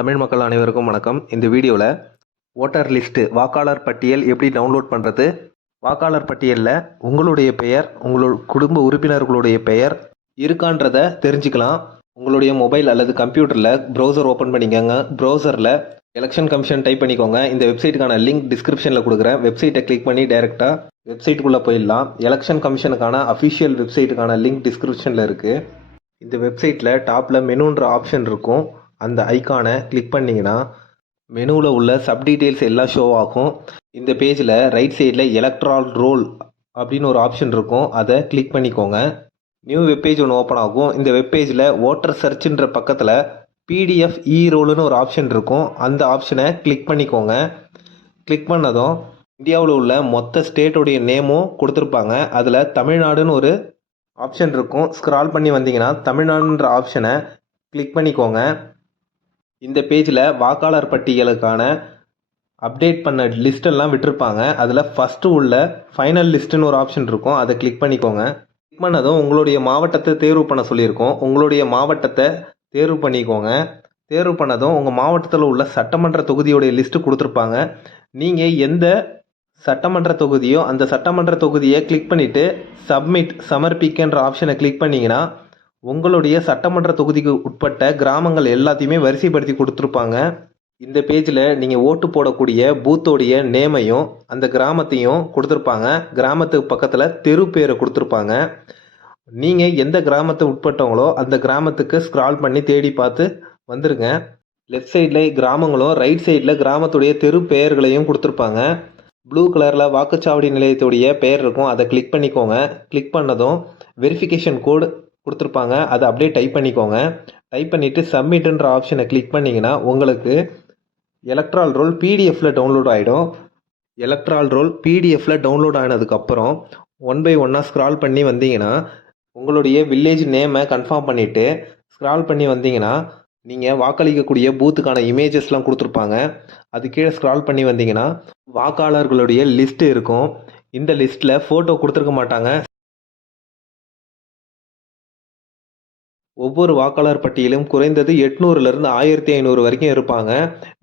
தமிழ் மக்கள் அனைவருக்கும் வணக்கம். இந்த வீடியோவில் ஓட்டர் லிஸ்ட்டு வாக்காளர் பட்டியல் எப்படி டவுன்லோட் பண்ணுறது வாக்காளர் பட்டியலில் உங்களுடைய பெயர் உங்களோட குடும்ப உறுப்பினர்களுடைய பெயர் இருக்கான்றதை தெரிஞ்சுக்கலாம். உங்களுடைய மொபைல் அல்லது கம்ப்யூட்டரில் ப்ரௌசர் ஓப்பன் பண்ணிக்கோங்க. ப்ரௌசரில் எலெக்ஷன் கமிஷன் டைப் பண்ணிக்கோங்க. இந்த வெப்சைட்டுக்கான லிங்க் டிஸ்கிரிப்ஷனில் கொடுக்குறேன். வெப்சைட்டை கிளிக் பண்ணி டைரெக்டாக வெப்சைட்டுக்குள்ளே போயிடலாம். எலெக்ஷன் கமிஷனுக்கான அஃபிஷியல் வெப்சைட்டுக்கான லிங்க் டிஸ்கிரிப்ஷனில் இருக்குது இந்த வெப்சைட்டில் டாப்பில் மெனுன்ற ஆப்ஷன் இருக்கும். அந்த ஐக்கானை கிளிக் பண்ணிங்கன்னா மெனுவில் உள்ள சப் டீட்டெயில்ஸ் எல்லாம் ஷோ ஆகும். இந்த பேஜில் ரைட் சைடில் எலக்ட்ரால் ரோல் அப்படின்னு ஒரு ஆப்ஷன் இருக்கும். அதை கிளிக் பண்ணிக்கோங்க. நியூ வெப்பேஜ் ஒன்று ஓப்பன் ஆகும். இந்த வெப்பேஜில் ஓட்டர் சர்ச்சுன்ற பக்கத்தில் பிடிஎஃப் இ ரோல்னு ஒரு ஆப்ஷன் இருக்கும். அந்த ஆப்ஷனை கிளிக் பண்ணிக்கோங்க. கிளிக் பண்ணதும் இந்தியாவில் உள்ள மொத்த ஸ்டேட்டோடைய நேமும் கொடுத்துருப்பாங்க. அதில் தமிழ்நாடுன்னு ஒரு ஆப்ஷன் இருக்கும். ஸ்க்ரால் பண்ணி வந்தீங்கன்னா தமிழ்நாடுன்ற ஆப்ஷனை கிளிக் பண்ணிக்கோங்க. இந்த பேஜில் வாக்காளர் பட்டியலுக்கான அப்டேட் பண்ண லிஸ்டெல்லாம் விட்டுருப்பாங்க. அதில் ஃபஸ்ட்டு உள்ள ஃபைனல் லிஸ்ட்டுன்னு ஒரு ஆப்ஷன் இருக்கும். அதை கிளிக் பண்ணிக்கோங்க. கிளிக் பண்ணதும் உங்களுடைய மாவட்டத்தை தேர்வு பண்ண சொல்லியிருக்கோம். உங்களுடைய மாவட்டத்தை தேர்வு பண்ணிக்கோங்க. தேர்வு பண்ணதும் உங்கள் மாவட்டத்தில் உள்ள சட்டமன்ற தொகுதியோடைய லிஸ்ட்டு கொடுத்துருப்பாங்க. நீங்கள் எந்த சட்டமன்ற தொகுதியோ அந்த சட்டமன்ற தொகுதியை கிளிக் பண்ணிவிட்டு சப்மிட் சமர்ப்பிக்கின்ற ஆப்ஷனை கிளிக் பண்ணிங்கன்னா உங்களுடைய சட்டமன்ற தொகுதிக்கு உட்பட்ட கிராமங்கள் எல்லாத்தையுமே வரிசைப்படுத்தி கொடுத்துருப்பாங்க. இந்த பேஜில் நீங்கள் ஓட்டு போடக்கூடிய பூத்தோடைய நேமையும் அந்த கிராமத்தையும் கொடுத்துருப்பாங்க. கிராமத்துக்கு பக்கத்தில் தெரு பேரை கொடுத்துருப்பாங்க. நீங்கள் எந்த கிராமத்தை உட்பட்டவங்களோ அந்த கிராமத்துக்கு ஸ்க்ரால் பண்ணி தேடி பார்த்து வந்துருங்க. லெஃப்ட் சைடில் கிராமங்களும் ரைட் சைடில் கிராமத்துடைய தெரு பெயர்களையும் கொடுத்துருப்பாங்க. ப்ளூ கலரில் வாக்குச்சாவடி நிலையத்துடைய பெயர் இருக்கும். அதை கிளிக் பண்ணிக்கோங்க. கிளிக் பண்ணதும் வெரிஃபிகேஷன் கோடு கொடுத்துருப்பாங்க. அதை அப்படியே டைப் பண்ணிக்கோங்க. டைப் பண்ணிவிட்டு சப்மிட்ன்ற ஆப்ஷனை கிளிக் பண்ணிங்கன்னா உங்களுக்கு எலக்ட்ரால் ரோல் பிடிஎஃப்பில் டவுன்லோட் ஆகிடும் எலக்ட்ரால் ரோல் பிடிஎஃப்பில் டவுன்லோட் ஆனதுக்கப்புறம் ஒன் பை ஒன்னாக ஸ்க்ரால் பண்ணி வந்தீங்கன்னா உங்களுடைய வில்லேஜ் நேமை கன்ஃபார்ம் பண்ணிவிட்டு ஸ்க்ரால் பண்ணி வந்தீங்கன்னா நீங்கள் வாக்களிக்கக்கூடிய பூத்துக்கான இமேஜஸ்லாம் கொடுத்துருப்பாங்க. அது கீழே ஸ்க்ரால் பண்ணி வந்தீங்கன்னா வாக்காளர்களுடைய லிஸ்ட்டு இருக்கும். இந்த லிஸ்ட்டில் ஃபோட்டோ கொடுத்துருக்க மாட்டாங்க. ஒவ்வொரு வாக்காளர் பட்டியலும் குறைந்தது எட்நூறுலேருந்து ஆயிரத்தி ஐநூறு வரைக்கும் இருப்பாங்க.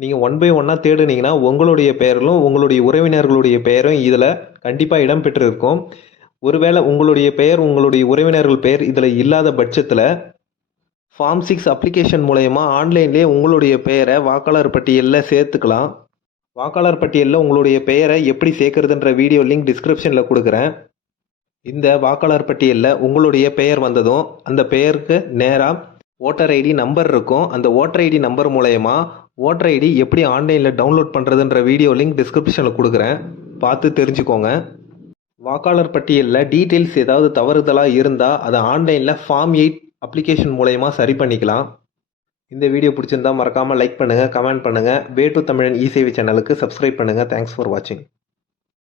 நீங்கள் ஒன் பை ஒன்னாக தேடுனீங்கன்னா உங்களுடைய பெயர்களும் உங்களுடைய உறவினர்களுடைய பெயரும் இதில் கண்டிப்பாக இடம்பெற்றிருக்கும் ஒருவேளை உங்களுடைய பெயர் உங்களுடைய உறவினர்கள் பெயர் இதில் இல்லாத பட்சத்தில் ஃபார்ம் சிக்ஸ் அப்ளிகேஷன் மூலயமா ஆன்லைன்லேயே உங்களுடைய பெயரை வாக்காளர் பட்டியலில் சேர்த்துக்கலாம். வாக்காளர் பட்டியலில் உங்களுடைய பெயரை எப்படி சேர்க்குறதுன்ற வீடியோ லிங்க் டிஸ்கிரிப்ஷனில் கொடுக்குறேன். இந்த வாக்காளர் பட்டியலில் உங்களுடைய பெயர் வந்ததும் அந்த பெயருக்கு நேராக ஓட்டர் ஐடி நம்பர் இருக்கும். அந்த ஓட்டர் ஐடி நம்பர் மூலயமா ஓட்டர் ஐடி எப்படி ஆன்லைனில் டவுன்லோட் பண்ணுறதுன்ற வீடியோ லிங்க் டிஸ்கிரிப்ஷனில் கொடுக்குறேன். பார்த்து தெரிஞ்சுக்கோங்க. வாக்காளர் பட்டியலில் டீட்டெயில்ஸ் ஏதாவது தவறுதலாக இருந்தால் அதை ஆன்லைனில் ஃபார்ம் எயிட் அப்ளிகேஷன் மூலயமா சரி பண்ணிக்கலாம். இந்த வீடியோ பிடிச்சிருந்தா மறக்காமல் லைக் பண்ணுங்கள் கமெண்ட் பண்ணுங்கள் வே டு தமிழன் இசேவி சேனலுக்கு சப்ஸ்கிரைப் பண்ணுங்கள் தேங்க்ஸ் ஃபார் வாட்சிங்